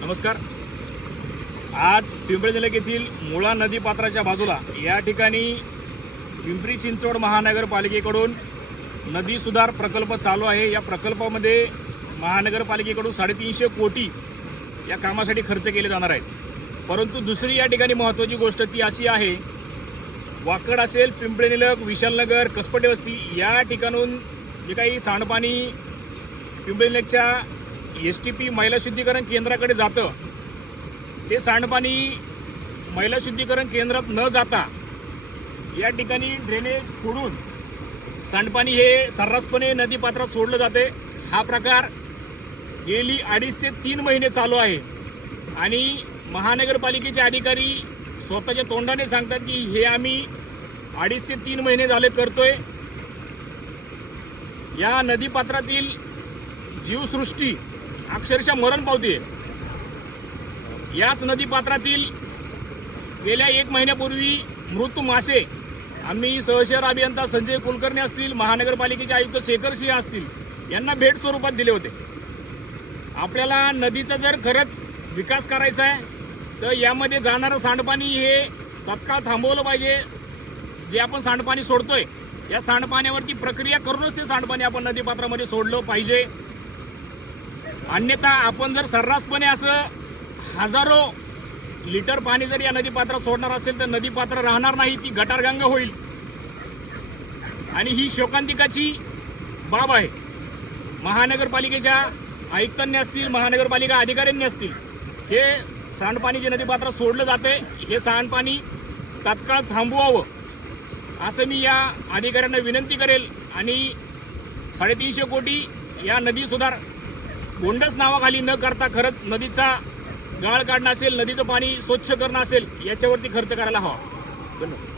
नमस्कार. आज पिंपरी जिल्ह्यात येथील मुळा नदी पात्राच्या बाजूला या ठिकाणी पिंपरी चिंचवड महानगरपालिकेकडून नदी सुधार प्रकल्प चालू आहे. या प्रकल्पामध्ये महानगरपालिकेकडून साडेतीनशे कोटी या कामासाठी खर्च केले जाणार आहेत. परंतु दुसरी या ठिकाणी महत्त्वाची गोष्ट ती अशी आहे वाकड असेल पिंपळे निलक विशालनगर कसपटे वस्ती या ठिकाणून जे काही सांडपाणी पिंपळे निलकच्या एस टी पी महिला शुद्धीकरण केंद्राकडे जातं. ते सांडपाणी महिला शुद्धीकरण केंद्रात न जाता या ठिकाणी ड्रेनेज फोडून सांडपाणी हे सर्रासपणे नदीपात्रात सोडलं जाते. हा प्रकार गेली अडीच ते तीन महिने चालू आहे. आणि महानगरपालिकेचे अधिकारी स्वतःच्या तोंडाने सांगतात की हे आम्ही अडीच ते तीन महिने झाले करतोय. या नदीपात्रातील जीवसृष्टी अक्षरशः मरण पावते याच नदीपात्रातील गेल्या एक महिन्यापूर्वी मृत मासे आम्ही सहशहर अभियंता संजय कुलकर्णी असतील महानगरपालिकेचे आयुक्त शेखर सिंह असतील यांना भेट स्वरूपात दिले होते. आपल्याला नदीचा जर खरंच विकास करायचा आहे तर यामध्ये जाणारं सांडपाणी हे तत्काळ थांबवलं पाहिजे. जे आपण सांडपाणी सोडतोय या सांडपाण्यावरती प्रक्रिया करूनच ते सांडपाणी आपण नदीपात्रामध्ये सोडलं पाहिजे. अन्यथा आपण जर सर्रासपणे असं हजारो लिटर पाणी जर या नदीपात्रात सोडणार असेल तर नदीपात्र राहणार नाही ती गटारगंगा होईल. आणि ही शोकांतिकाची बाब आहे. महानगरपालिकेच्या आयुक्तांनी असतील महानगरपालिका अधिकाऱ्यांनी असतील हे सांडपाणी जे नदीपात्रात सोडलं जाते हे सांडपाणी तात्काळ थांबवावं असं मी या अधिकाऱ्यांना विनंती करेल. आणि साडेतीनशे कोटी या नदी सुधार गोंडस नावाखाली न करता खरंच नदीचा गाळ काढणं असेल नदीचं पाणी स्वच्छ करणं असेल याच्यावरती खर्च करायला हवा. धन्यवाद.